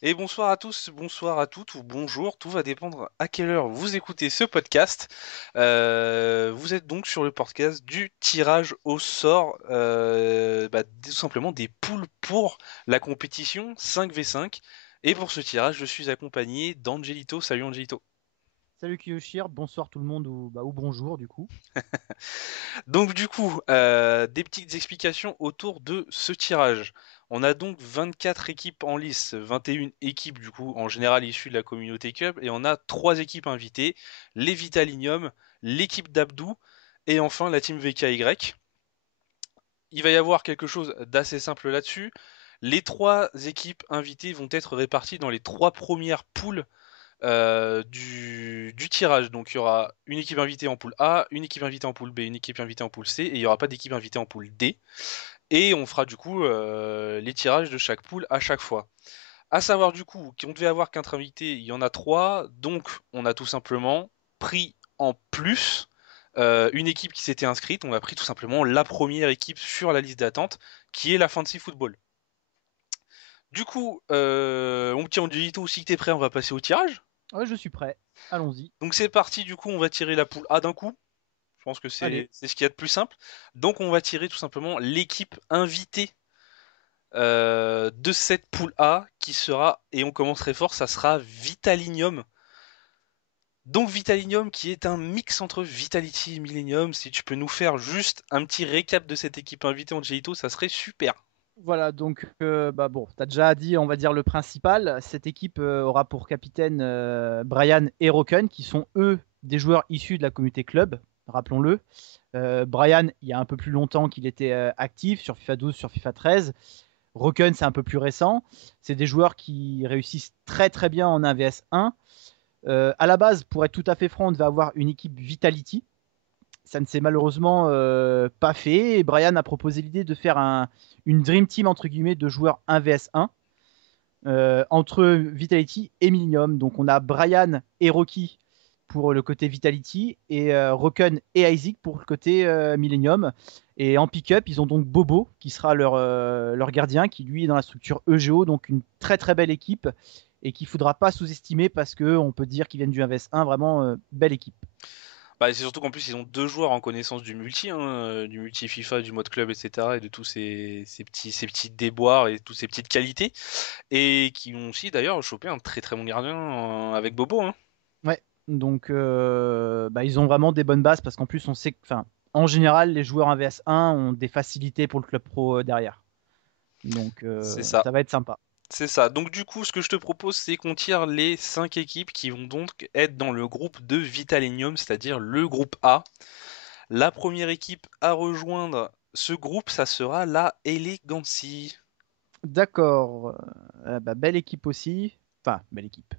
Et bonsoir à tous, bonsoir à toutes ou bonjour, tout va dépendre à quelle heure vous écoutez ce podcast. Vous êtes donc sur le podcast du tirage au sort, tout simplement des poules pour la compétition 5v5. Et pour ce tirage, je suis accompagné d'Angelito. Salut Angelito. Salut Kiyoshir, bonsoir tout le monde ou bonjour du coup. Donc du coup, des petites explications autour de ce tirage. On a donc 24 équipes en lice, 21 équipes du coup en général issues de la communauté Cup, et on a 3 équipes invitées, les Vitalinium, l'équipe d'Abdou, et enfin la team VKY. Il va y avoir quelque chose d'assez simple là-dessus. Les 3 équipes invitées vont être réparties dans les 3 premières poules du tirage. Donc il y aura une équipe invitée en poule A, une équipe invitée en poule B, une équipe invitée en poule C, et il n'y aura pas d'équipe invitée en poule D. Et on fera du coup les tirages de chaque poule à chaque fois. À savoir du coup qu'on devait avoir qu'un invité, il y en a trois, donc on a tout simplement pris en plus une équipe qui s'était inscrite, on a pris tout simplement la première équipe sur la liste d'attente, qui est la Fantasy Football. Du coup, mon petit Angelito, si t'es prêt, on va passer au tirage. Ouais, je suis prêt, allons-y. Donc c'est parti, du coup on va tirer la poule A d'un coup. Je pense que Allez, c'est ce qu'il y a de plus simple. Donc on va tirer tout simplement l'équipe invitée de cette poule A qui sera, et on commence très fort, ça sera Vitalinium. Donc Vitalinium qui est un mix entre Vitality et Millennium. Si tu peux nous faire juste un petit récap de cette équipe invitée Angelito, ça serait super. voilà, donc bon, t'as déjà dit, on va dire le principal. Cette équipe aura pour capitaine Brian et Roken, qui sont eux des joueurs issus de la communauté club, rappelons-le. Brian, il y a un peu plus longtemps qu'il était actif sur FIFA 12, sur FIFA 13. Roken, c'est un peu plus récent. C'est des joueurs qui réussissent très très bien en 1 vs 1. À la base, pour être tout à fait franc, on devait avoir une équipe Vitality. Ça ne s'est malheureusement pas fait. Et Brian a proposé l'idée de faire une Dream Team entre guillemets de joueurs 1 vs 1 entre Vitality et Millennium. Donc on a Brian et Rocky pour le côté Vitality et Rocken et Isaac pour le côté Millennium. Et en pick-up, ils ont donc Bobo qui sera leur gardien, qui lui est dans la structure EGO, donc une très très belle équipe et qu'il ne faudra pas sous-estimer parce qu'on peut dire qu'ils viennent du 1 vs 1, vraiment belle équipe. Bah, c'est surtout qu'en plus ils ont deux joueurs en connaissance du multi, hein, du multi FIFA, du mode club, etc. et de tous ces petits déboires et toutes ces petites qualités. Et qui ont aussi d'ailleurs chopé un très très bon gardien avec Bobo, hein. Ouais, donc ils ont vraiment des bonnes bases parce qu'en plus on sait que, enfin, en général, les joueurs 1 vs 1 ont des facilités pour le club pro derrière. Donc C'est ça. ça va être sympa. C'est ça. Donc du coup, ce que je te propose, c'est qu'on tire les 5 équipes qui vont donc être dans le groupe de Vitalinium, c'est-à-dire le groupe A. La première équipe à rejoindre ce groupe, ça sera la Elegancy. D'accord. Belle équipe aussi. Enfin, belle équipe.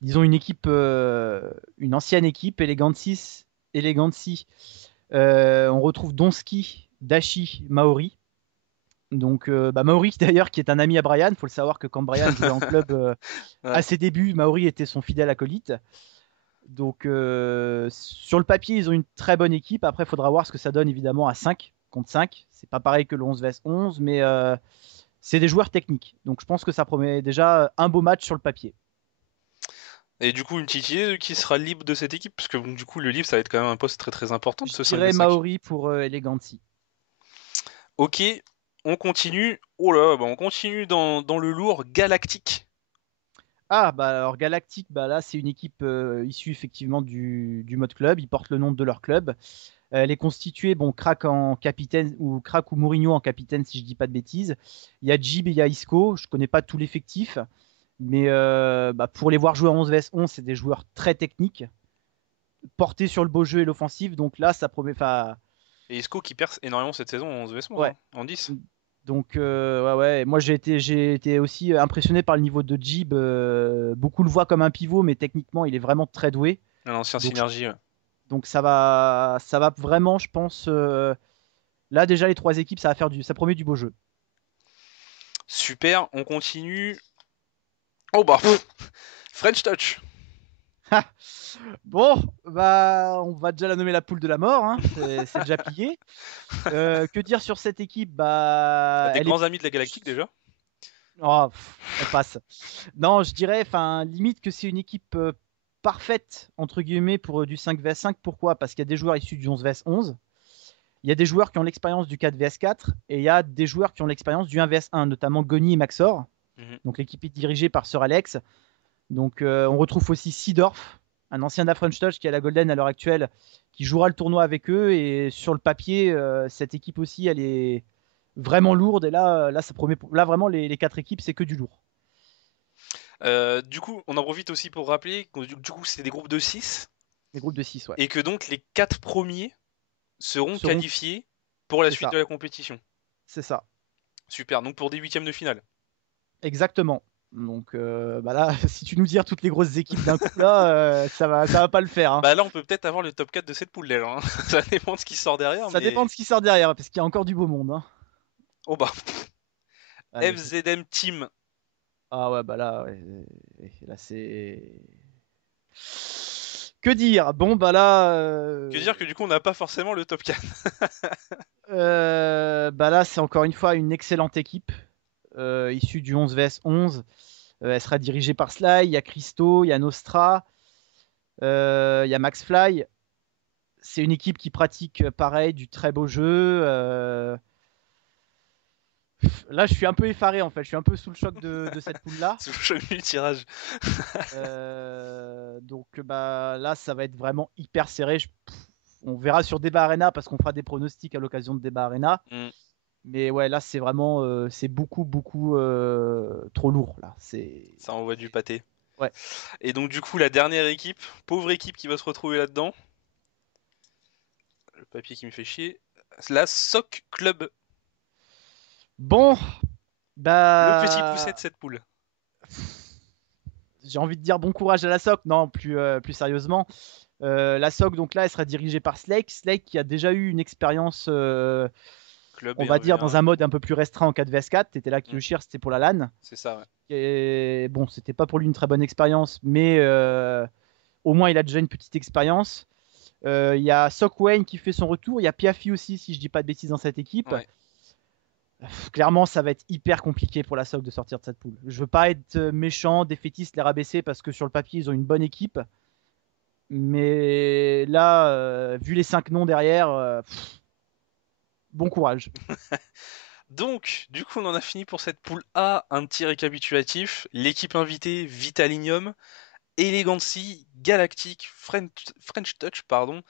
Disons une équipe, une ancienne équipe, Elegancy. Elegancy. On retrouve Donski, Dashi, Maori. Donc Maori d'ailleurs qui est un ami à Brian. Il faut le savoir que quand Brian jouait en club Ouais. à ses débuts, Maori était son fidèle acolyte. Donc sur le papier, ils ont une très bonne équipe. Après, il faudra voir ce que ça donne évidemment à 5 contre 5. C'est pas pareil que le 11 vs 11, mais c'est des joueurs techniques. Donc je pense que ça promet déjà un beau match sur le papier. Et du coup, une petite idée de qui sera libre de cette équipe, parce que bon, du coup, le libre, ça va être quand même un poste très très important de Je ce dirais 5v5. Maori pour Elegancy. Ok, on continue. Oh là, bah on continue dans le lourd galactique. Ah, bah alors Galactic, bah là c'est une équipe issue effectivement du mode club. Ils portent le nom de leur club. Elle est constituée, bon, Crack en capitaine, ou Crack ou Mourinho en capitaine, si je dis pas de bêtises. Il y a Jib et il y a Isco. Je connais pas tout l'effectif, mais pour les voir jouer en 11 vs 11, c'est des joueurs très techniques, portés sur le beau jeu et l'offensive. Donc là, ça promet. Enfin, Et Isco qui perce énormément cette saison en 11 ouais. hein, en 10. Donc, ouais, ouais. Moi, j'ai été aussi impressionné par le niveau de Jib. Beaucoup le voient comme un pivot, mais techniquement, il est vraiment très doué. Un ancien Donc, synergie. Ouais. donc ça va vraiment, je pense. Là, déjà, les trois équipes, ça promet du beau jeu. Super, on continue. Oh bah, French Touch. Ah, bon, bah, on va déjà la nommer la poule de la mort, hein. C'est déjà plié. Que dire sur cette équipe? Bah, Bah, des elle est. grands amis de la Galactique déjà. Oh, on passe. Non, je dirais, enfin, limite que c'est une équipe parfaite, entre guillemets, pour du 5 vs 5. Pourquoi? Parce qu'il y a des joueurs issus du 11 vs 11. Il y a des joueurs qui ont l'expérience du 4 vs 4. Et il y a des joueurs qui ont l'expérience du 1 vs 1, notamment Goni et Maxor. Mhm. Donc l'équipe est dirigée par Sir Alex. Donc on retrouve aussi Seedorf, un ancien d'Afrenstoch qui est à la Golden à l'heure actuelle, qui jouera le tournoi avec eux. Et sur le papier, cette équipe aussi, elle est vraiment lourde. Et là ça promet. Là, vraiment, les 4 équipes, c'est que du lourd. Du coup, on en profite aussi pour rappeler que du coup, c'est des groupes de 6 Les groupes de 6, ouais. et que donc les 4 premiers seront Seront. qualifiés pour la C'est suite ça. de la compétition. C'est ça. Super, donc pour des huitièmes de finale. Exactement. Donc bah là, si tu nous tires toutes les grosses équipes d'un coup là, ça va pas le faire, hein. Bah là, on peut peut-être avoir le top 4 de cette poule déjà, hein. Ça dépend de ce qui sort derrière, Ça dépend mais... de ce qui sort derrière, parce qu'il y a encore du beau monde, hein. Oh bah, Allez. FZM Team. Ah ouais, bah là, ouais, là c'est. Que dire? Bon, bah là, Que dire que du coup, on n'a pas forcément le top 4. bah là, c'est encore une fois une excellente équipe issue du 11 vs 11. Elle sera dirigée par Sly. Il y a Christo, il y a Nostra, il y a Max Fly. C'est une équipe qui pratique pareil du très beau jeu. Là, je suis un peu effaré en fait. Je suis un peu sous le choc de cette poule là. Sous le choc du tirage. Donc bah là, ça va être vraiment hyper serré. On verra sur Débat Arena parce qu'on fera des pronostics à l'occasion de Débat Arena. Mm. Mais ouais, là, c'est vraiment c'est beaucoup trop lourd là. C'est Ça envoie du pâté. ouais. Et donc du coup, la dernière équipe, pauvre équipe qui va se retrouver là-dedans. Le papier qui me fait chier. La Soc Club. Bon, Le petit pousset de bah cette poule. j'ai envie de dire bon courage à la SOC. Non, plus sérieusement. La SOC, donc là, elle sera dirigée par Slake. Slake qui a déjà eu une expérience, Club on et va dire, 1v1. dans un mode un peu plus restreint en 4 vs 4. T'étais là, Mm. Kiyoshir, c'était pour la LAN. C'est ça, ouais. Et bon, c'était pas pour lui une très bonne expérience, mais au moins il a déjà une petite expérience. Il y a Sok Wayne qui fait son retour. Il y a Piafi aussi, si je dis pas de bêtises, dans cette équipe. Ouais. Clairement, ça va être hyper compliqué pour la SOC de sortir de cette poule. Je veux pas être méchant, défaitiste, les rabaisser parce que sur le papier, ils ont une bonne équipe. Mais là, vu les 5 noms derrière, bon courage. Donc, du coup, on en a fini pour cette poule A. Un petit récapitulatif. L'équipe invitée, Vitalinium, Elegancy, Galactic, French Touch, pardon,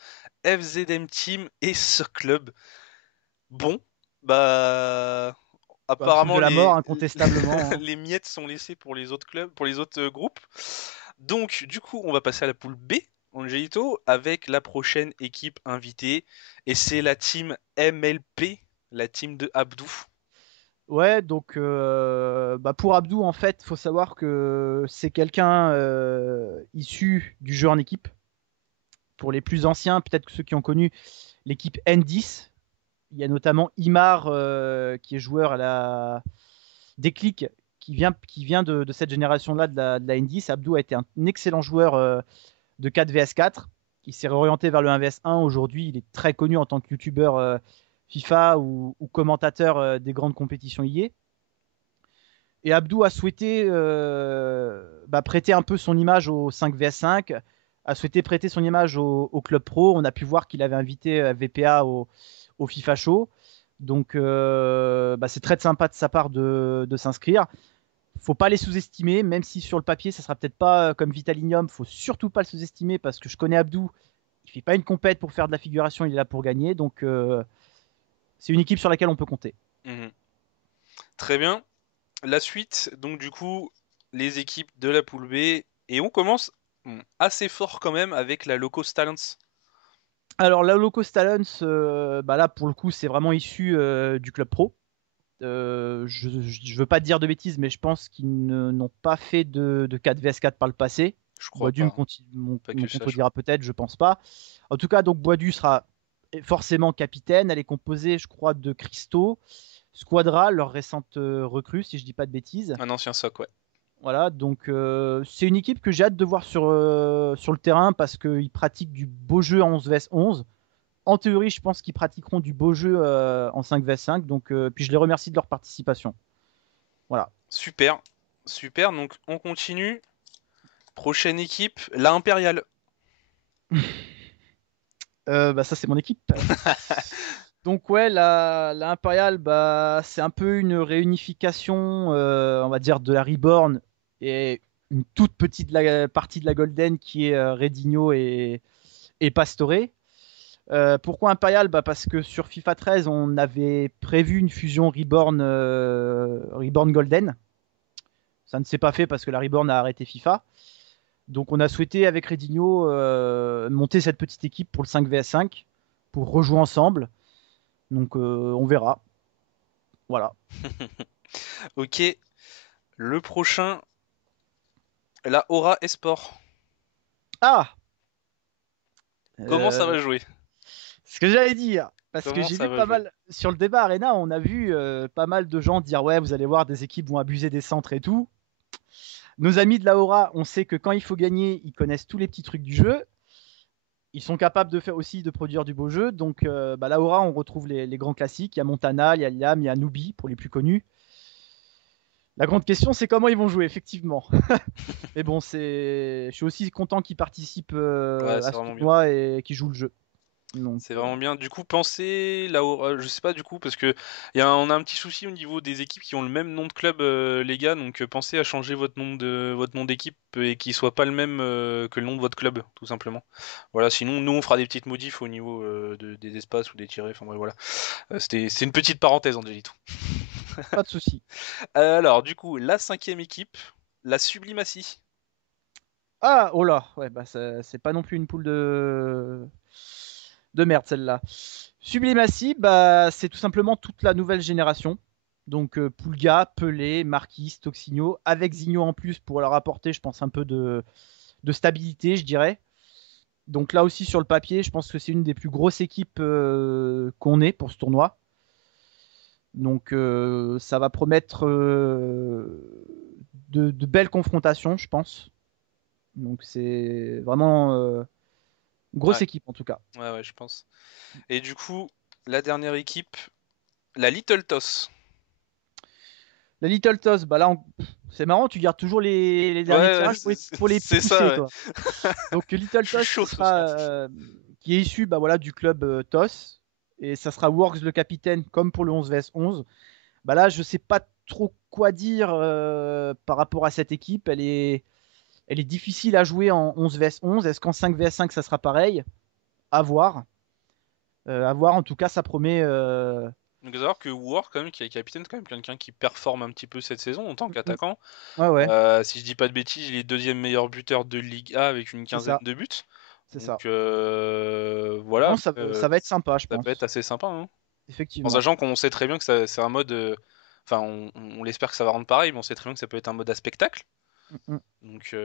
FZM Team et Soc Club. Bon, bah... Bah, poule Apparemment, de la mort, incontestablement, hein. les miettes sont laissées pour les autres clubs, pour les autres groupes. Donc, du coup, on va passer à la poule B, Angelito, avec la prochaine équipe invitée. Et c'est la team MLP, la team de Abdou. Ouais, donc bah pour Abdou, en fait, faut savoir que c'est quelqu'un issu du jeu en équipe. Pour les plus anciens, peut-être que ceux qui ont connu l'équipe N10, il y a notamment Imar qui est joueur à la Déclic, qui vient de cette génération-là de la N10. Abdou a été un excellent joueur de 4 vs 4 qui s'est réorienté vers le 1 vs 1. Aujourd'hui, il est très connu en tant que youtubeur FIFA ou commentateur des grandes compétitions IA. Et Abdou a souhaité prêter un peu son image au 5 vs 5, a souhaité prêter son image au Club Pro. On a pu voir qu'il avait invité VPA au FIFA Show. Donc c'est très sympa de sa part de s'inscrire. Faut pas les sous-estimer, même si sur le papier ça sera peut-être pas comme Vitalinium. Faut surtout pas le sous-estimer parce que je connais Abdou. Il fait pas une compète pour faire de la figuration, il est là pour gagner. Donc c'est une équipe sur laquelle on peut compter. Mhm. Très bien. La suite, donc du coup, les équipes de la poule B. Et on commence assez fort quand même avec la Loco Talents. Alors la Loco Talents, là pour le coup c'est vraiment issu du club pro. Je veux pas te dire de bêtises, mais je pense qu'ils n'ont pas fait de 4 vs 4 par le passé. Je crois Boidu me, pas. Pas que je sache. contredira peut-être, je pense pas. En tout cas, donc Boidu sera forcément capitaine. Elle est composée, je crois, de Christo, Squadra, leur récente recrue, si je dis pas de bêtises. Un ancien soc, ouais. Voilà, donc c'est une équipe que j'ai hâte de voir sur le terrain parce qu'ils pratiquent du beau jeu en 11 vs 11. En théorie, je pense qu'ils pratiqueront du beau jeu en 5 vs 5. Donc, puis je les remercie de leur participation. Voilà. Super. Super, donc on continue. Prochaine équipe, la Impériale. Bah ça c'est mon équipe. Donc ouais, la Imperial, bah, c'est un peu une réunification, on va dire, de la Reborn et une toute petite partie de la Golden qui est Redigno et Pastore. Pourquoi Imperial? Bah, parce que sur FIFA 13, on avait prévu une fusion Reborn, Reborn Golden. Ça ne s'est pas fait parce que la Reborn a arrêté FIFA. Donc on a souhaité avec Redigno monter cette petite équipe pour le 5vs5 pour rejouer ensemble. Donc on verra. Voilà. Ok, le prochain, la Aura Esport. Ah, Comment ça euh, va jouer? ce que j'allais dire. Parce que Comment j'ai ça vu va pas jouer? mal sur le débat Arena, on a vu pas mal de gens dire ouais, vous allez voir, des équipes vont abuser des centres et tout. Nos amis de la Aura, on sait que quand il faut gagner, ils connaissent tous les petits trucs du jeu. Ils sont capables de faire aussi de produire du beau jeu. Donc bah, la Aura, on retrouve les grands classiques. Il y a Montana, il y a Liam, il y a Nubi pour les plus connus. La grande question, c'est comment ils vont jouer, effectivement. Mais bon, je suis aussi content qu'ils participent Ouais, à c'est ce vraiment bien. tournoi et qu'ils jouent le jeu. Donc, C'est vraiment bien. Du coup, pensez là, je sais pas du coup parce que on a un petit souci au niveau des équipes qui ont le même nom de club, les gars. Donc pensez à changer votre nom d'équipe et qu'il soit pas le même que le nom de votre club, tout simplement. Voilà. Sinon, nous on fera des petites modifs au niveau des espaces ou des tirets. Enfin bref, voilà. C'est une petite parenthèse, Angélito. pas de souci. Alors du coup, la cinquième équipe, la Sublimatie. Ah, oh là, ouais, bah c'est pas non plus une poule de merde celle-là. Sublimacy, bah c'est tout simplement toute la nouvelle génération. Donc Pulga, Pelé, Marquis, Toxinho, avec Zigno en plus pour leur apporter, je pense, un peu de stabilité, je dirais. Donc là aussi sur le papier, je pense que c'est une des plus grosses équipes qu'on ait pour ce tournoi. Donc ça va promettre de belles confrontations, je pense. Donc c'est vraiment une grosse Ouais, équipe en tout cas. ouais, je pense. Et du coup, la dernière équipe, la Little Toss. La Little Toss, bah là, c'est marrant, tu gardes toujours les Ouais, derniers ouais, tirages pour les c'est ça, pousser, ouais. toi. Donc Little Je suis Toss, ce chaud ce sera soir. qui est issu bah, voilà, du club Toss. Et ça sera Works le capitaine, comme pour le 11 vs 11. Bah là, je sais pas trop quoi dire par rapport à cette équipe. Elle est difficile à jouer en 11 vs 11. Est-ce qu'en 5 vs 5, ça sera pareil? À voir. À voir, en tout cas, ça promet. Donc, faut savoir que War, quand même, qui est capitaine, c'est quand même quelqu'un qui performe un petit peu cette saison en tant qu'attaquant. Ouais, ouais, Si je dis pas de bêtises, il est deuxième meilleur buteur de Ligue A avec une c'est quinzaine ça. de buts. C'est Donc ça. voilà, Non, ça va être sympa, je ça peut être pense. assez sympa, hein. En Effectivement. sachant qu'on sait très bien que c'est un mode. Enfin, on l'espère que ça va rendre pareil, mais on sait très bien que ça peut être un mode à spectacle. Mm, mm. Donc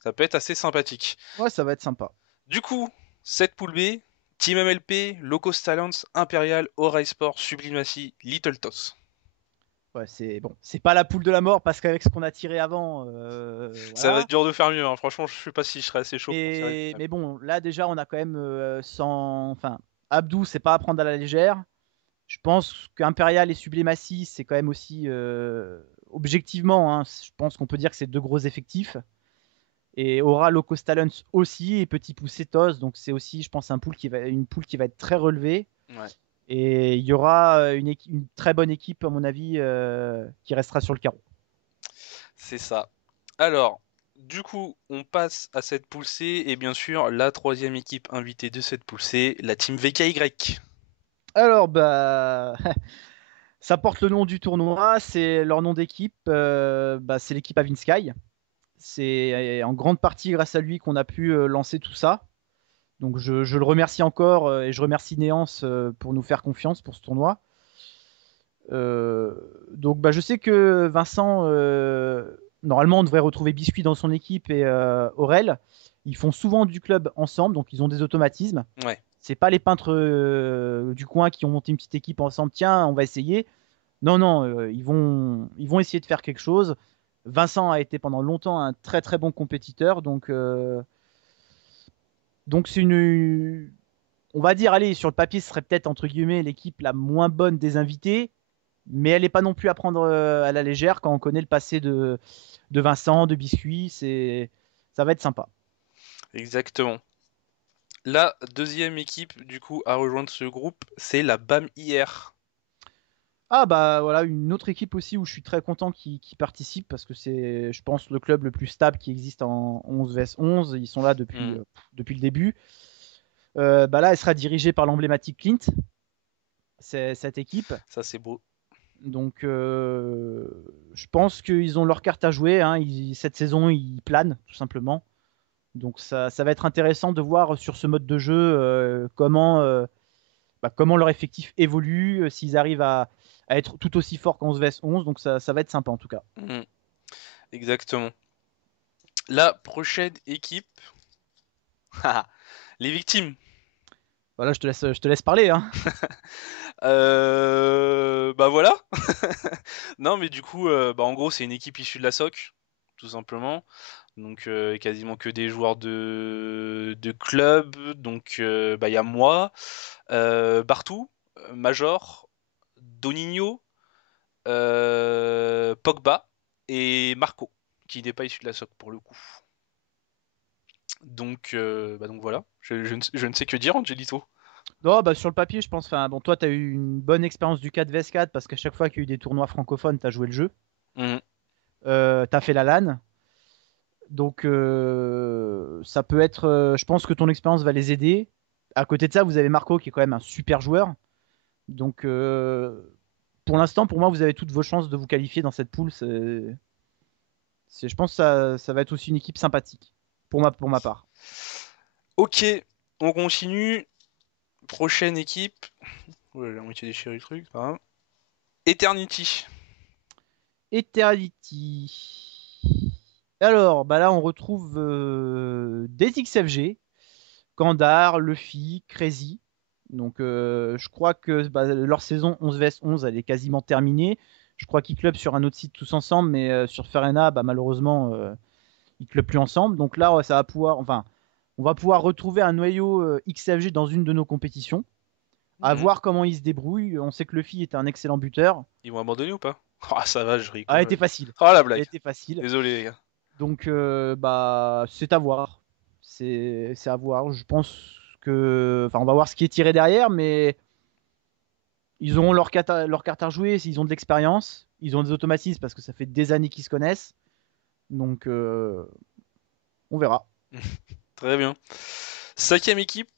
ça peut être assez sympathique. Ouais, ça va être sympa. Du coup, cette poule B, Team MLP, Locos Talents, Imperial, Aura Sport, Sublimacy, Little Toss. Ouais, c'est bon. C'est pas la poule de la mort parce qu'avec ce qu'on a tiré avant, Ça va voilà. être dur de faire mieux, hein. Franchement, je sais pas si je serais assez chaud pour tirer. Mais bon, là déjà, on a quand même enfin, Abdou, c'est pas à prendre à la légère. Je pense qu'Imperial et Sublimacy, c'est quand même aussi objectivement, hein, je pense qu'on peut dire que c'est deux gros effectifs. Et Aura Locos Talents aussi, et Petit Poussé Tos, donc c'est aussi, je pense, une poule qui va être très relevée. Ouais, Et il y aura une très bonne équipe, à mon avis, qui restera sur le carreau. c'est ça. Alors, du coup, on passe à cette poule C, et bien sûr, la troisième équipe invitée de cette poule C, la Team VKY. Alors, bah, ça porte le nom du tournoi, c'est leur nom d'équipe, bah, c'est l'équipe Avinsky. C'est en grande partie grâce à lui qu'on a pu lancer tout ça. Donc je le remercie encore et je remercie Néance pour nous faire confiance pour ce tournoi. Euh, donc bah, je sais que Vincent, normalement on devrait retrouver Biscuit dans son équipe et Aurel. Ils font souvent du club ensemble, donc ils ont des automatismes. Ouais, C'est pas les peintres du coin qui ont monté une petite équipe ensemble. Tiens, on va essayer. Non, non, ils vont essayer de faire quelque chose. Vincent a été pendant longtemps un très très bon compétiteur, donc c'est on va dire, allez, sur le papier, ce serait peut-être entre guillemets l'équipe la moins bonne des invités, mais elle n'est pas non plus à prendre à la légère quand on connaît le passé de Vincent, de Biscuit. Ça va être sympa. Exactement. La deuxième équipe, du coup, à rejoindre ce groupe, c'est la BAM IR. Ah bah voilà, une autre équipe aussi où je suis très content qui participe parce que c'est, je pense, le club le plus stable qui existe en 11 vs 11. Ils sont là Hmm, depuis le début. Bah là, elle sera dirigée par l'emblématique Clint, c'est cette équipe. ça, c'est beau. Donc je pense qu'ils ont leur carte à jouer, hein. Cette saison, ils planent tout simplement. Donc ça va être intéressant de voir sur ce mode de jeu comment leur effectif évolue, s'ils arrivent à être tout aussi forts qu'en 11 vs 11. Donc ça va être sympa en tout cas. Hmm, exactement. La prochaine équipe, les victimes. Voilà, je te laisse parler, hein. Bah voilà. Non, mais du coup, bah en gros, c'est une équipe issue de la SOC, tout simplement. Donc quasiment que des joueurs de club. Donc bah il y a moi, Bartou, Major, Doninho, Pogba et Marco, qui n'est pas issu de la SOC pour le coup. Donc voilà, je ne sais que dire, Angelito. Non, bah, sur le papier, je pense. Enfin, bon, toi, tu as eu une bonne expérience du 4 vs 4 parce qu'à chaque fois qu'il y a eu des tournois francophones, tu as joué le jeu. Mhm. Tu as fait la LAN. Donc, ça peut être. Je pense que ton expérience va les aider. À côté de ça, vous avez Marco qui est quand même un super joueur. Donc, pour l'instant, pour moi, vous avez toutes vos chances de vous qualifier dans cette poule. Je pense que ça va être aussi une équipe sympathique pour ma part. Ok, on continue. Prochaine équipe. Oh là là, la moitié déchiré le truc, c'est pas grave. Eternity. Eternity. Alors, bah là, on retrouve des XFG, Kandar, Luffy, Crazy. Donc, je crois que bah, leur saison 11 vs 11, elle est quasiment terminée. Je crois qu'ils clubent sur un autre site tous ensemble, mais sur Ferena, bah, malheureusement, ils clubent plus ensemble. Donc là, ouais, ça va pouvoir, enfin, on va pouvoir retrouver un noyau XFG dans une de nos compétitions. À Mhm. voir comment ils se débrouillent. On sait que Luffy est un excellent buteur. Ils vont abandonner ou pas? Ah, ça va, je Ah, elle rigole. était facile. Oh la Elle blague. était facile. Désolé, les gars. Donc, bah, c'est à voir. C'est à voir. Je pense que. Enfin, on va voir ce qui est tiré derrière, mais ils auront leur carte à jouer s'ils ont de l'expérience. Ils ont des automatismes parce que ça fait des années qu'ils se connaissent. Donc, on verra. Très bien. Cinquième équipe,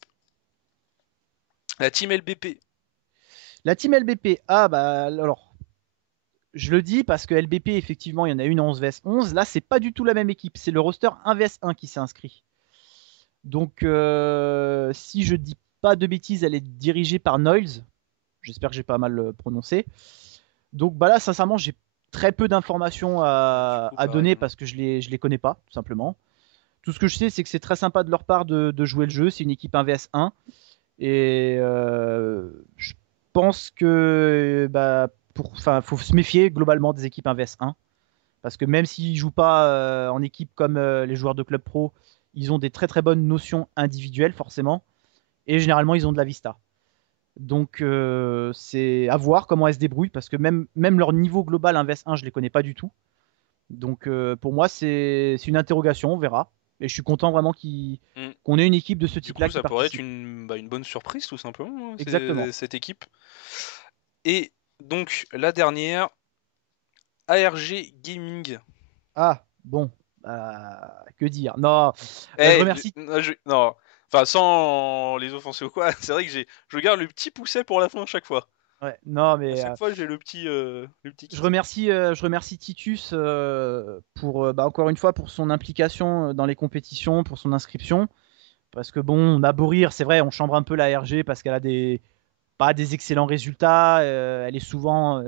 la team LBP. La team LBP. Ah, bah, alors. Je le dis parce que LBP, effectivement, il y en a une en 11 vs 11. Là, c'est pas du tout la même équipe. C'est le roster 1 vs 1 qui s'est inscrit. Donc, si je dis pas de bêtises, elle est dirigée par Noils. J'espère que j'ai pas mal prononcé. Donc bah là, sincèrement, j'ai très peu d'informations Du coup, à pareil. donner parce que je les connais pas, tout simplement. Tout ce que je sais, c'est que c'est très sympa de leur part de jouer le jeu. C'est une équipe 1 vs 1. Et je pense que bah, faut se méfier globalement des équipes 1 vs 1. Parce que même s'ils jouent pas en équipe comme les joueurs de club pro, ils ont des très très bonnes notions individuelles, forcément. Et généralement, ils ont de la vista. Donc c'est à voir comment elles se débrouillent parce que même leur niveau global 1 vs 1, je les connais pas du tout. Donc pour moi, c'est une interrogation, on verra. Et je suis content vraiment Hmm. qu'on ait une équipe de ce Du type-là coup, qui ça pourrait être participe. une bonne surprise, tout simplement, hein, Exactement. cette équipe. Et donc, la dernière, ARG Gaming. Ah, bon, que dire? Non, je Eh, remercie. non, enfin, sans les offenser ou quoi, c'est vrai que je garde le petit pousset pour la fin à chaque fois. Ouais, non, À mais chaque fois, j'ai le petit kiff. je remercie Titus pour, bah, encore une fois, pour son implication dans les compétitions, pour son inscription. Parce que bon, on a beau rire, c'est vrai, on chambre un peu la RG parce qu'elle a pas des excellents résultats. Elle est souvent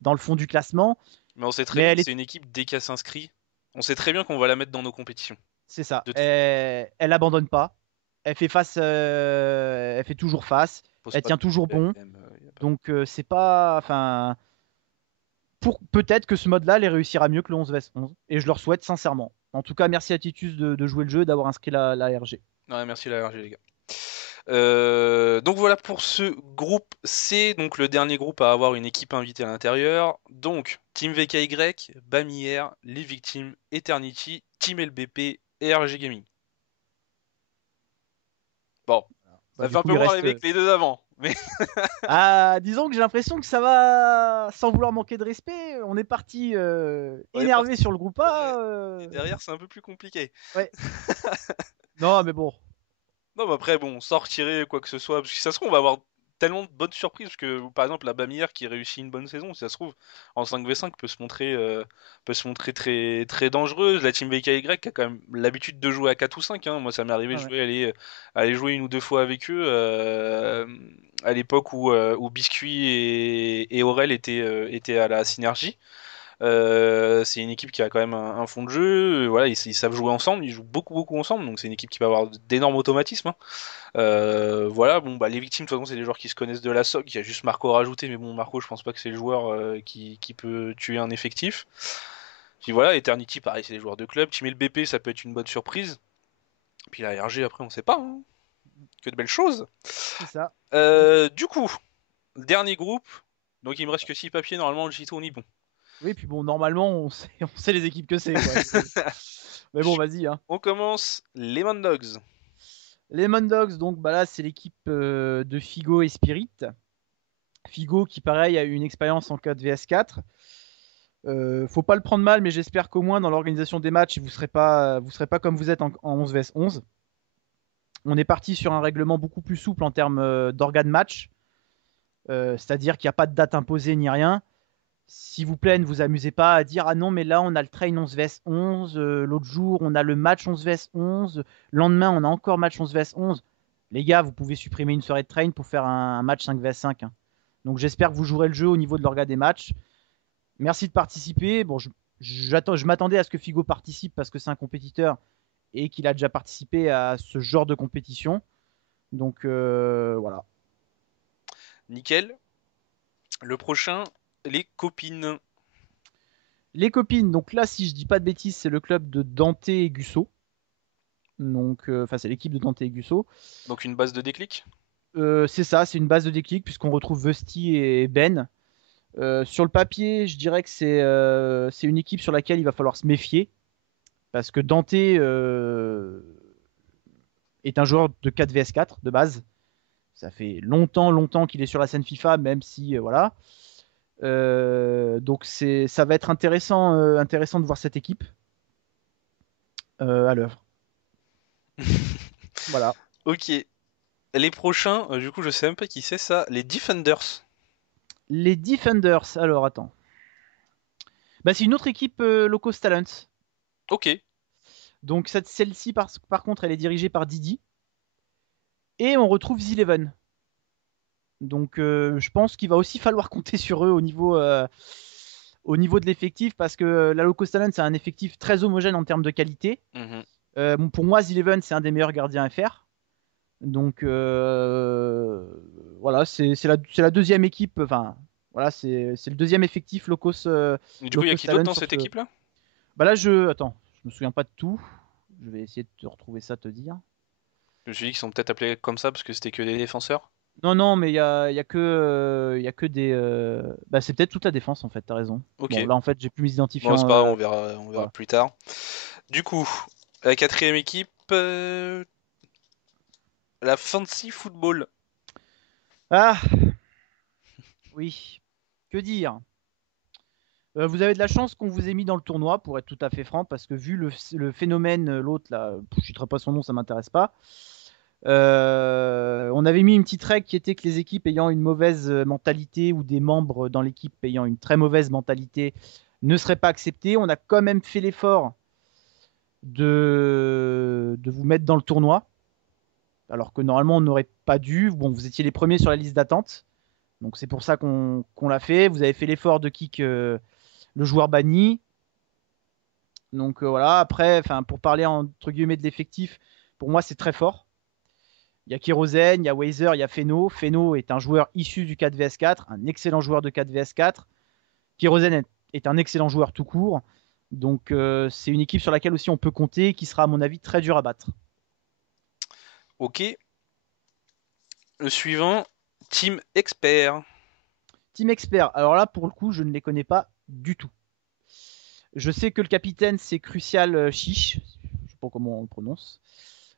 dans le fond du classement, Mais on sait très mais bien que c'est une équipe, dès qu'elle s'inscrit, on sait très bien qu'on va la mettre dans nos compétitions. c'est ça. De toute Elle abandonne pas. Elle fait face, elle fait toujours face. pose Elle pas de tient toujours bon. problème. Y a pas de- Donc c'est pas, enfin, peut-être que ce mode-là, elle réussira mieux que le 11 vs 11. Et je leur souhaite sincèrement. En tout cas, merci à Titus de jouer le jeu, d'avoir inscrit la RG. Ouais, merci la RG, les gars. Donc voilà pour ce groupe C, donc le dernier groupe à avoir une équipe invitée à l'intérieur. Donc Team VKY, Bamier, Les Victimes, Eternity, Team LBP et RG Gaming. Bon, Bah, ça du fait un coup, peu il moins reste. rêver que les deux d'avant, mais Ah, disons que j'ai l'impression que ça va, sans vouloir manquer de respect, on est parti on est énervé parti. sur le groupe Ouais. A. Et derrière, c'est un peu plus compliqué. Ouais. Non, mais bon. Non, mais après, bon, sans retirer quoi que ce soit, parce que si ça se trouve, on va avoir tellement de bonnes surprises, parce que par exemple, la Bamière qui réussit une bonne saison, si ça se trouve, en 5v5 peut se montrer très, très dangereuse. La Team VKY qui a quand même l'habitude de jouer à 4 ou 5, hein. Moi, ça m'est arrivé de Ouais, ouais. jouer, aller jouer une ou deux fois avec eux à l'époque où Biscuit et Aurel étaient à la synergie. C'est une équipe qui a quand même un fond de jeu. Voilà, ils savent jouer ensemble, ils jouent beaucoup beaucoup ensemble, donc c'est une équipe qui va avoir d'énormes automatismes, hein. Voilà, bon bah les victimes de toute façon c'est des joueurs qui se connaissent de la SOC. Il y a juste Marco à rajouter, mais bon Marco je pense pas que c'est le joueur qui peut tuer un effectif. Puis voilà, Eternity pareil c'est des joueurs de club. Team LBP ça peut être une bonne surprise. Puis la RG après on sait pas, hein. Que de belles choses. C'est ça. Donc, Du coup, dernier groupe. Donc il me reste que 6 papiers, normalement le G-Tour on y bon. oui, puis bon, normalement, on sait les équipes que c'est, quoi. Mais bon, vas-y, hein. On commence les Mad Dogs. Les Dogs, donc bah là, c'est l'équipe de Figo et Spirit. Figo qui, pareil, a eu une expérience en 4 vs 4. Faut pas le prendre mal, mais j'espère qu'au moins dans l'organisation des matchs, vous serez pas comme vous êtes en 11 vs 11. On est parti sur un règlement beaucoup plus souple en termes d'organes match, c'est-à-dire qu'il n'y a pas de date imposée ni rien. S'il vous plaît, ne vous amusez pas à dire ah non, mais là on a le train 11 vs 11, l'autre jour on a le match 11 vs 11, le lendemain on a encore match 11 vs 11. Les gars, vous pouvez supprimer une soirée de train pour faire un match 5 vs 5, hein. Donc j'espère que vous jouerez le jeu au niveau de l'orga des matchs. Merci de participer. Bon, je m'attendais à ce que Figo participe parce que c'est un compétiteur et qu'il a déjà participé à ce genre de compétition. Donc voilà. Nickel. Le prochain, les copines. Les copines, donc là, si je dis pas de bêtises, c'est le club de Dante et Gusso. Donc, enfin, c'est l'équipe de Dante et Gusso. Donc une base de déclic. C'est ça, c'est une base de déclic puisqu'on retrouve Vesti et Ben. Sur le papier, je dirais que c'est une équipe sur laquelle il va falloir se méfier parce que Dante est un joueur de 4 vs 4 de base. Ça fait longtemps, longtemps qu'il est sur la scène FIFA, même si voilà. Donc ça va être intéressant, intéressant de voir cette équipe à l'œuvre. Voilà. Ok. Les prochains, du coup, je sais même pas qui c'est ça. Les Defenders. Les Defenders, alors attends. Bah, c'est une autre équipe Low Cost Talents. Ok. Donc celle-ci, par contre, elle est dirigée par Didi. Et on retrouve Zileven. Donc je pense qu'il va aussi falloir compter sur eux au niveau de l'effectif parce que la Low Cost Talents, c'est un effectif très homogène en termes de qualité. Mhm. Bon, pour moi, Zileven, c'est un des meilleurs gardiens FR. Donc voilà, c'est la deuxième équipe. Enfin, voilà, c'est le deuxième effectif Locos, Et du coup, il y a Locos qui d'autre Talent dans sur cette ce. équipe-là? Bah là, attends, je me souviens pas de tout. Je vais essayer de te retrouver ça, te dire. Je me suis dit qu'ils sont peut-être appelés comme ça parce que c'était que des défenseurs. Non, non, mais il y a que des. Bah, c'est peut-être toute la défense en fait. T'as raison. Ok. Bon, là en fait, j'ai plus mes Bon, c'est identifiants. pas grave, on verra Voilà. plus tard. Du coup, la quatrième équipe, la Fancy Football. Ah, oui. Que dire? Vous avez de la chance qu'on vous ait mis dans le tournoi, pour être tout à fait franc, parce que vu le phénomène, l'autre là, je ne citerai pas son nom, ça m'intéresse pas. On avait mis une petite règle qui était que les équipes ayant une mauvaise mentalité ou des membres dans l'équipe ayant une très mauvaise mentalité ne seraient pas acceptés. On a quand même fait l'effort de vous mettre dans le tournoi, alors que normalement on n'aurait pas dû. Bon, vous étiez les premiers sur la liste d'attente, donc c'est pour ça qu'on l'a fait. Vous avez fait l'effort de kick le joueur banni. Donc voilà, après, pour parler entre guillemets de l'effectif, pour moi c'est très fort. Il y a Kérosène, il y a Weiser, il y a Feno. Feno est un joueur issu du 4 vs 4, un excellent joueur de 4 vs 4. Kérosène est un excellent joueur tout court. Donc c'est une équipe sur laquelle aussi on peut compter, qui sera à mon avis très dur à battre. Ok. Le suivant, Team Expert. Team Expert. Alors là, pour le coup, je ne les connais pas du tout. Je sais que le capitaine, c'est Crucial Chiche. Je sais pas comment on le prononce.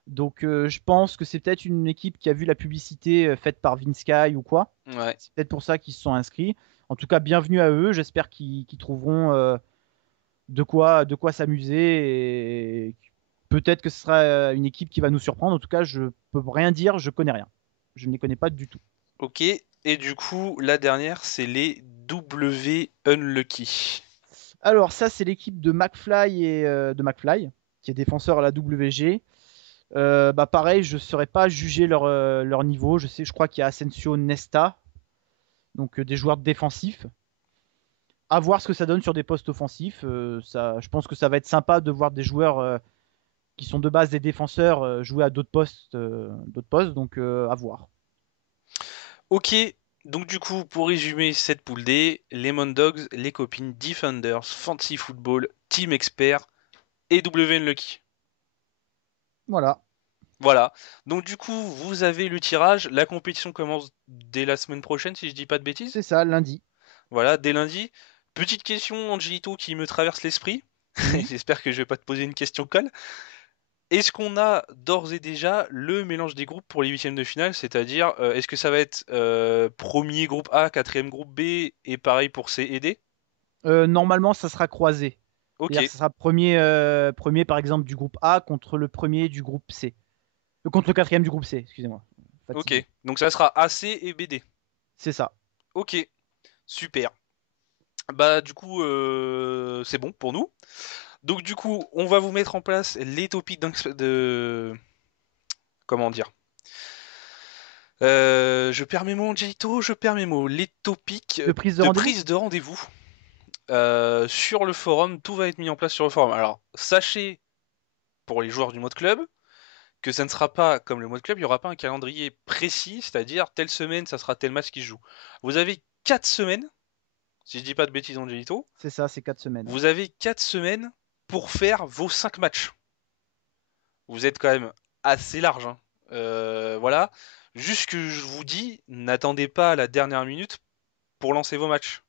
Donc je pense que c'est peut-être une équipe qui a vu la publicité faite par Vinsky ou quoi. Ouais. C'est peut-être pour ça qu'ils se sont inscrits. En tout cas, bienvenue à eux. J'espère qu'ils trouveront de quoi s'amuser. Et peut-être que ce sera une équipe qui va nous surprendre. En tout cas, je peux rien dire. Je connais rien. Je ne les connais pas du tout. Ok. Et du coup, la dernière, c'est les W Unlucky. Alors ça, c'est l'équipe de McFly de McFly, qui est défenseur à la WG. Bah pareil, je ne saurais pas juger leur niveau. Je crois qu'il y a Asensio, Nesta, donc des joueurs défensifs. À voir ce que ça donne sur des postes offensifs. Je pense que ça va être sympa de voir des joueurs qui sont de base des défenseurs jouer à d'autres postes. Donc à voir. Ok. Donc du coup, pour résumer cette poule D, Lemon Dogs, les copines, Defenders, Fancy Football, Team Expert et W Unlucky. Voilà, Voilà. Donc du coup, vous avez le tirage. La compétition commence dès la semaine prochaine, si je dis pas de bêtises. c'est ça, lundi. Voilà, dès lundi. Petite question, Angelito, qui me traverse l'esprit. Mhm. J'espère que je vais pas te poser une question colle. Est-ce qu'on a d'ores et déjà le mélange des groupes pour les huitièmes de finale? C'est-à-dire, est-ce que ça va être premier groupe A, quatrième groupe B, et pareil pour C et D? Normalement, ça sera croisé. Ok, C'est-à-dire que ça sera premier, par exemple, du groupe A contre le premier du groupe C. Contre le quatrième du groupe C, excusez-moi. ok. Fatigué. Donc ça sera AC et BD. C'est ça. Ok, super. Bah du coup, c'est bon pour nous. Donc du coup, on va vous mettre en place les topics de... Comment dire? Je perds mes mots, Angelito, je perds mes mots. Les topics De prise de de rendez-vous. prise de rendez-vous sur le forum, tout va être mis en place sur le forum. Alors, sachez, pour les joueurs du mode club, que ça ne sera pas comme le mode club, il n'y aura pas un calendrier précis, c'est-à-dire telle semaine, ça sera tel match qui se joue. Vous avez 4 semaines, si je dis pas de bêtises, Angelito, C'est ça, c'est 4 semaines. Ouais. vous avez 4 semaines pour faire vos 5 matchs. Vous êtes quand même assez large, hein. Voilà. Juste que je vous dis, n'attendez pas à la dernière minute pour lancer vos matchs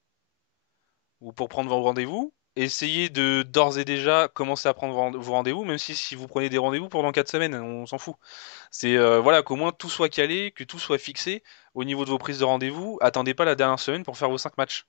ou pour prendre vos rendez-vous. Essayez de d'ores et déjà commencer à prendre vos rendez-vous, même si vous prenez des rendez-vous pendant 4 semaines, on s'en fout. C'est voilà, qu'au moins tout soit calé, que tout soit fixé au niveau de vos prises de rendez-vous. Attendez pas la dernière semaine pour faire vos 5 matchs.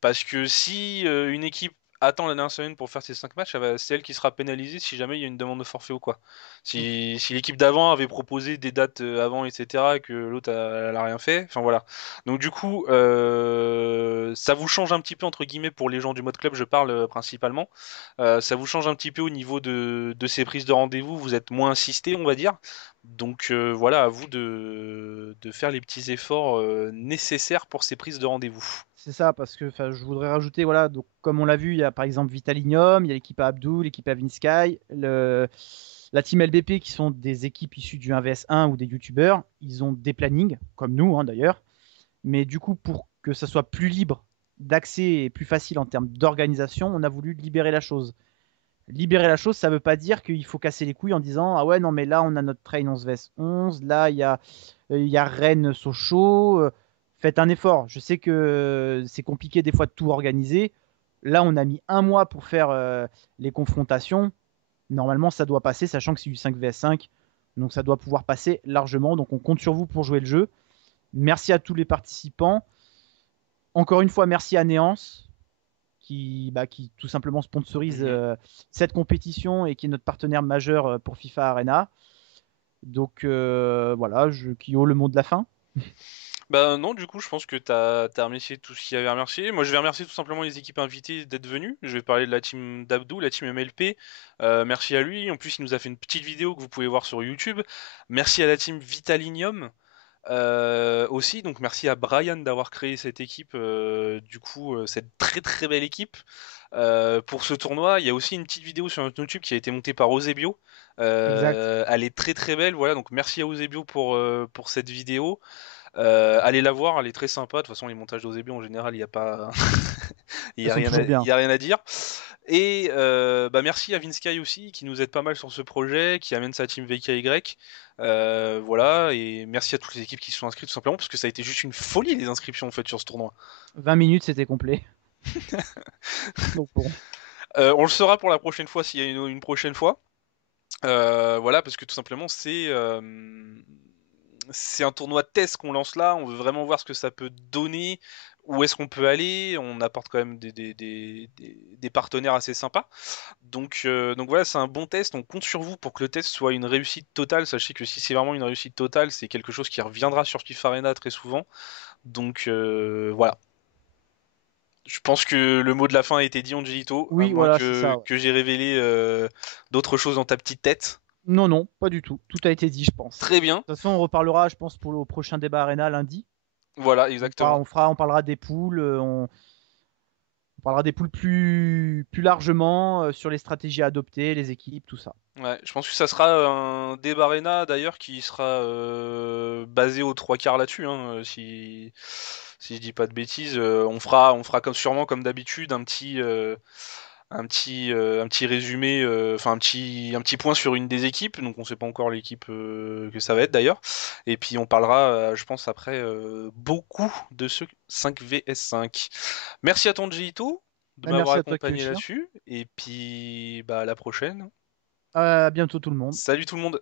Parce que si une équipe attend la dernière semaine pour faire ses 5 matchs, c'est elle qui sera pénalisée si jamais il y a une demande de forfait ou quoi. Si l'équipe d'avant avait proposé des dates avant, etc., et que l'autre elle a rien fait, enfin voilà. Donc du coup, ça vous change un petit peu entre guillemets pour les gens du mode club, je parle principalement. Ça vous change un petit peu au niveau de ces prises de rendez-vous, vous êtes moins insisté, on va dire. Donc voilà, à vous de faire les petits efforts nécessaires pour ces prises de rendez-vous. C'est ça, parce que je voudrais rajouter, voilà, donc, comme on l'a vu, il y a par exemple Vitalinium, il y a l'équipe à Abdul, l'équipe à Vinsky, la team LBP qui sont des équipes issues du 1vs1 ou des youtubeurs. Ils ont des plannings, comme nous hein, d'ailleurs. Mais du coup, pour que ça soit plus libre d'accès et plus facile en termes d'organisation, on a voulu libérer la chose. Libérer la chose, ça ne veut pas dire qu'il faut casser les couilles en disant ah ouais, non, mais là, on a notre train 11 vs 11, là, il y a Rennes Sochaux. Faites un effort. Je sais que c'est compliqué des fois de tout organiser. Là, on a mis un mois pour faire les confrontations. Normalement, ça doit passer, sachant que c'est du 5 vs 5. Donc, ça doit pouvoir passer largement. Donc, on compte sur vous pour jouer le jeu. Merci à tous les participants. Encore une fois, merci à Néance qui tout simplement sponsorise Mhm. cette compétition et qui est notre partenaire majeur pour FIFA Arena. Donc voilà, Kyo, le mot de la fin. Bah non, du coup, je pense que t'as remercié tout ce qu'il y avait à remercier. Moi, je vais remercier tout simplement les équipes invitées d'être venues. Je vais parler de la team d'Abdou, la team MLP. Merci à lui. En plus, il nous a fait une petite vidéo que vous pouvez voir sur YouTube. Merci à la team Vitalinium aussi. Donc, merci à Brian d'avoir créé cette équipe. Du coup, cette très très belle équipe. Pour ce tournoi, il y a aussi une petite vidéo sur notre YouTube qui a été montée par Eusebio. Exact. Elle est très très belle. Voilà, donc merci à Eusebio pour cette vidéo. Allez la voir, elle est très sympa. De toute façon, les montages d'Ozebi en général, il n'y a pas, Elles sont toujours il bien. y a rien à dire. Et bah merci à Vinsky aussi, qui nous aide pas mal sur ce projet, qui amène sa team VKY. Voilà, et merci à toutes les équipes qui se sont inscrites tout simplement, parce que ça a été juste une folie les inscriptions en fait sur ce tournoi. 20 minutes, c'était complet. Donc bon. On le saura pour la prochaine fois s'il y a une prochaine fois. Voilà, parce que tout simplement c'est un tournoi de test qu'on lance là. On veut vraiment voir ce que ça peut donner, où est-ce qu'on peut aller. On apporte quand même des partenaires assez sympas. Donc voilà, c'est un bon test. On compte sur vous pour que le test soit une réussite totale. Sachez que si c'est vraiment une réussite totale, c'est quelque chose qui reviendra sur FIFA Arena très souvent. Donc voilà. Je pense que le mot de la fin a été dit, Angelito, à Oui, moins voilà, c'est ça. Ouais. que j'ai révélé d'autres choses dans ta petite tête. Non, non, pas du tout. Tout a été dit, je pense. Très bien. De toute façon, on reparlera, je pense, pour le prochain débat Arena lundi. Voilà, exactement. On parlera des poules, on parlera des poules plus largement sur les stratégies à adopter, les équipes, tout ça. Ouais, je pense que ça sera un débat arena d'ailleurs qui sera basé aux trois quarts là-dessus, hein, si je dis pas de bêtises. On fera comme sûrement comme d'habitude un petit résumé, enfin un petit point sur une des équipes. Donc on sait pas encore l'équipe que ça va être d'ailleurs. Et puis on parlera, je pense après beaucoup de ce 5 vs 5. Merci à ton Gito de Bah, m'avoir merci à toi, accompagné Kyoshi. là-dessus. Et puis bah à la prochaine. À bientôt, tout le monde. Salut tout le monde!